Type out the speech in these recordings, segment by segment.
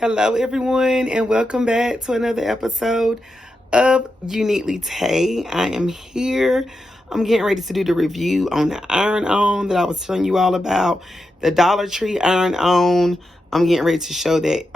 Hello, everyone, and welcome back to another episode of Uniquely Tay. I am here. I'm getting ready to do the review on the iron-on that I was telling you all about, the Dollar Tree iron-on. I'm getting ready to show that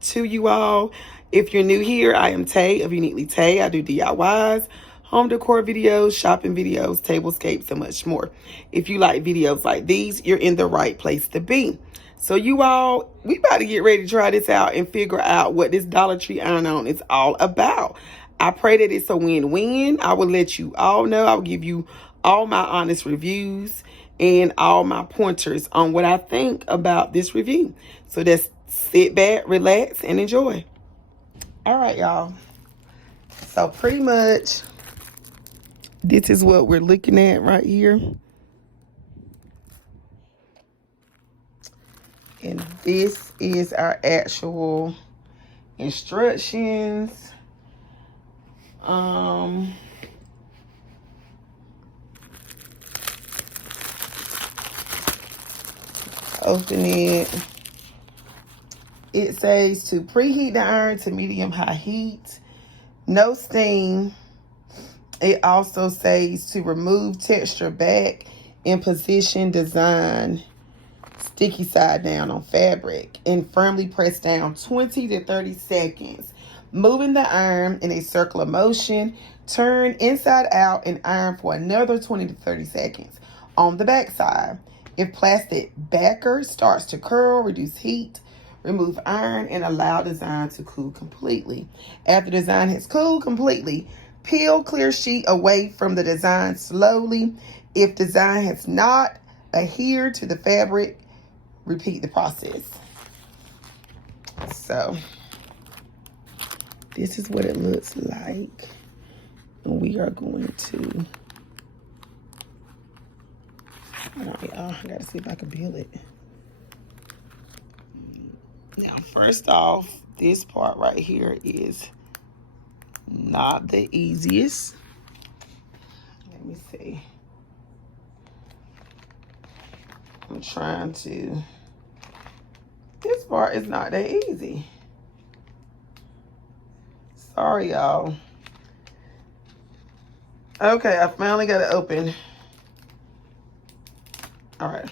to you all. If you're new here, I am Tay of Uniquely Tay. I do DIYs, home decor videos, shopping videos, tablescapes, and much more. If you like videos like these, you're in the right place to be. So you all, we about to get ready to try this out and figure out what this Dollar Tree iron-on is all about. I pray that it's a win-win. I will let you all know. I will give you all my honest reviews and all my pointers on what I think about this review. So just sit back, relax, and enjoy. All right, y'all. So pretty much, this is what we're looking at right here. And this is our actual instructions. Open it. It says to preheat the iron to medium-high heat. No steam. It also says to remove texture back in position, design sticky side down on fabric and firmly press down 20 to 30 seconds. Moving the iron in a circular motion, turn inside out and iron for another 20 to 30 seconds. On the back side, if plastic backer starts to curl, reduce heat, remove iron, and allow design to cool completely. After design has cooled completely, peel clear sheet away from the design slowly. If design has not adhered to the fabric, repeat the process. So this is what it looks like. And we are going to, hold on, y'all. I gotta see if I can peel it. Now, first off, this part right here is not the easiest. Let me see. I'm trying to, this part is not that easy. Sorry, y'all. Okay, I finally got it open. All right.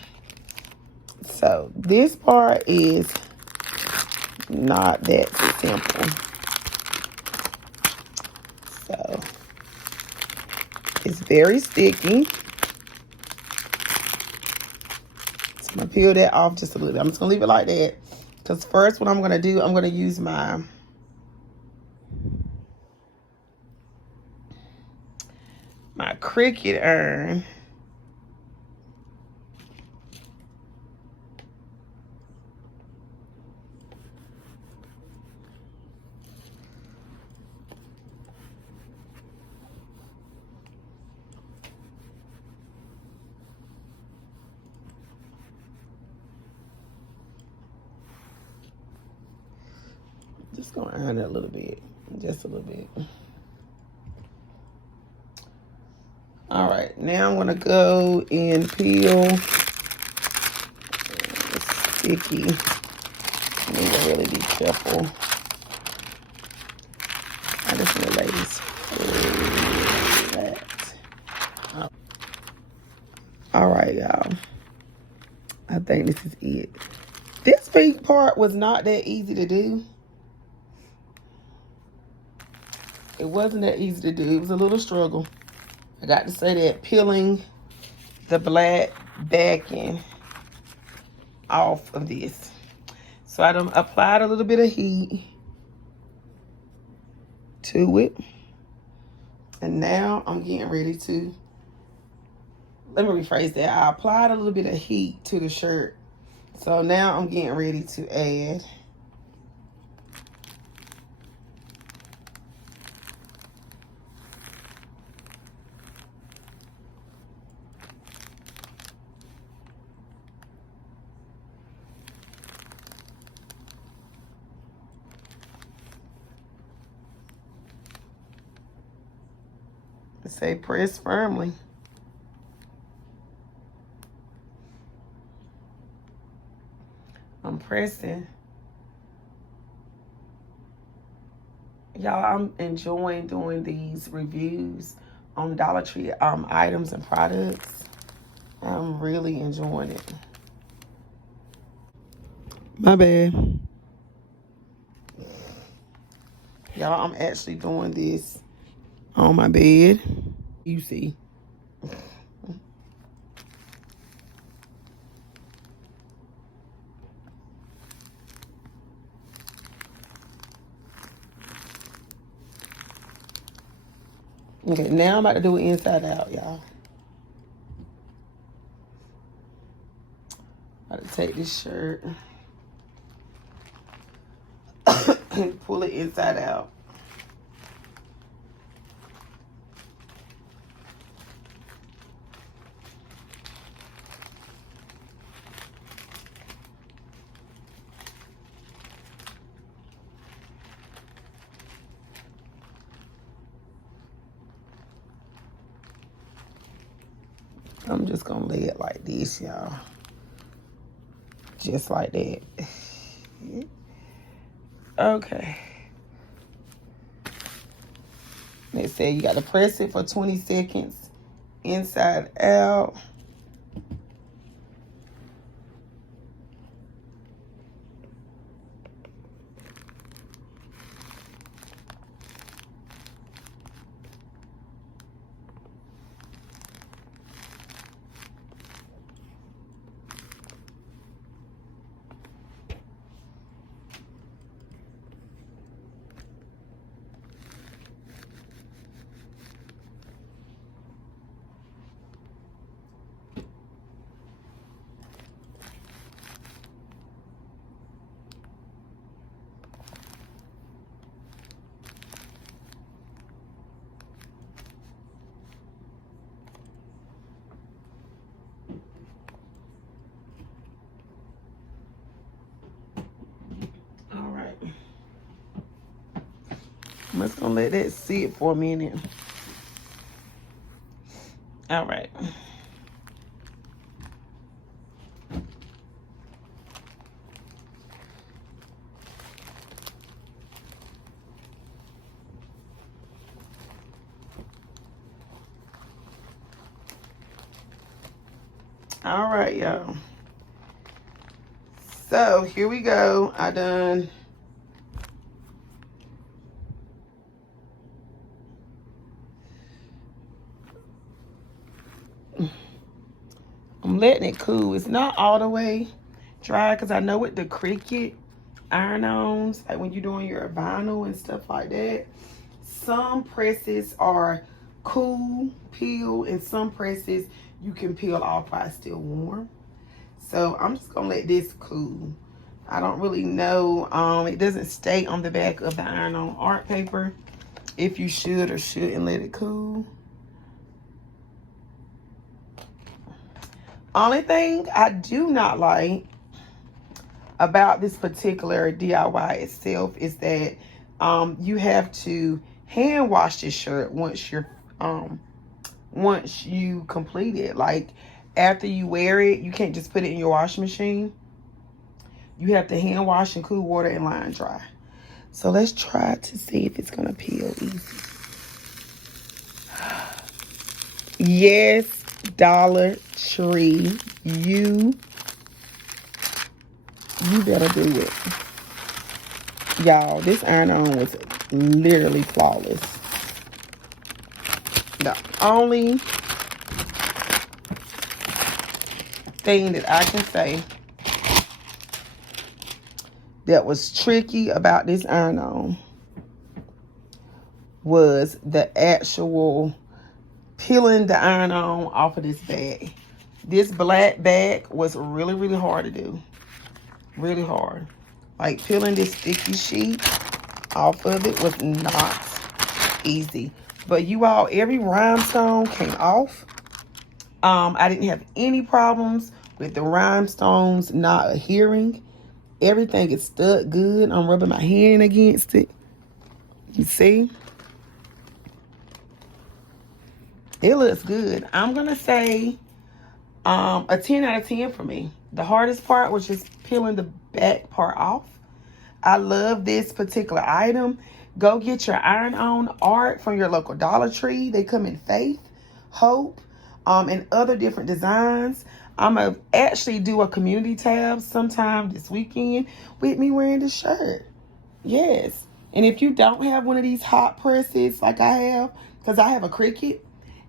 So this part is not that simple. So it's very sticky. So I'm gonna peel that off just a little bit. I'm just gonna leave it like that. Because first what I'm gonna do, I'm gonna use my Cricut iron. Just gonna iron it a little bit, just a little bit. All right, now I'm gonna go and peel. It's sticky. I need to really be careful. I just want to lay this flat. All right, y'all. I think this is it. This big part was not that easy to do. It wasn't that easy to do. It was a little struggle. I got to say that, peeling the black backing off of this. So I done applied a little bit of heat to it. And now I'm getting ready to, let me rephrase that. I applied a little bit of heat to the shirt. So now I'm getting ready to add say press firmly. I'm pressing. Y'all, I'm enjoying doing these reviews on Dollar Tree items and products. I'm really enjoying it. My bad. Y'all, I'm actually doing this on my bed. You see. Okay, now I'm about to do it inside out, y'all. About to take this shirt and pull it inside out. I'm just gonna lay it like this, y'all. Just like that. Okay. They say you gotta press it for 20 seconds inside out. I'm just gonna let that sit for a minute. All right. All right, y'all. So here we go. I done I'm letting it cool. It's not all the way dry because I know with the Cricut iron-ons, like when you're doing your vinyl and stuff like that, some presses are cool peel and some presses you can peel off while it's still warm. So I'm just gonna let this cool. I don't really know. It doesn't stay on the back of the iron-on art paper if you should or shouldn't let it cool. Only thing I do not like about this particular DIY itself is that you have to hand wash this shirt once you complete it. Like after you wear it, you can't just put it in your washing machine. You have to hand wash in cool water and line dry. So let's try to see if it's gonna peel easy. Yes, Dollar Tree, you better do it. Y'all, this iron-on was literally flawless. The only thing that I can say that was tricky about this iron-on was the actual peeling the iron-on off of this bag. This black bag was really, really hard to do. Really hard. Like peeling this sticky sheet off of it was not easy. But you all, every rhinestone came off. I didn't have any problems with the rhinestones not adhering. Everything is stuck good. I'm rubbing my hand against it. You see? It looks good. I'm going to say a 10 out of 10 for me. The hardest part was just peeling the back part off. I love this particular item. Go get your iron-on art from your local Dollar Tree. They come in Faith, Hope, and other different designs. I'm going to actually do a community tab sometime this weekend with me wearing the shirt. Yes. And if you don't have one of these hot presses like I have, because I have a Cricut,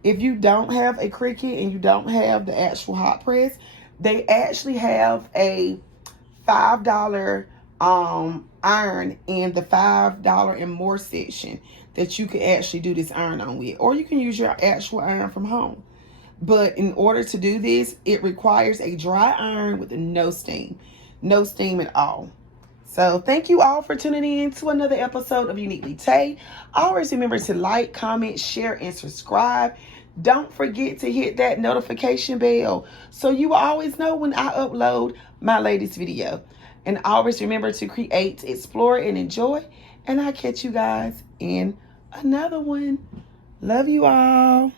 if you don't have a Cricut and you don't have the actual hot press, they actually have a $5 iron in the $5 and more section that you can actually do this iron on with, or you can use your actual iron from home. But in order to do this, it requires a dry iron with no steam at all. So thank you all for tuning in to another episode of Uniquely Tay. Always remember to like, comment, share, and subscribe. Don't forget to hit that notification bell so you will always know when I upload my latest video. And always remember to create, explore, and enjoy. And I'll catch you guys in another one. Love you all.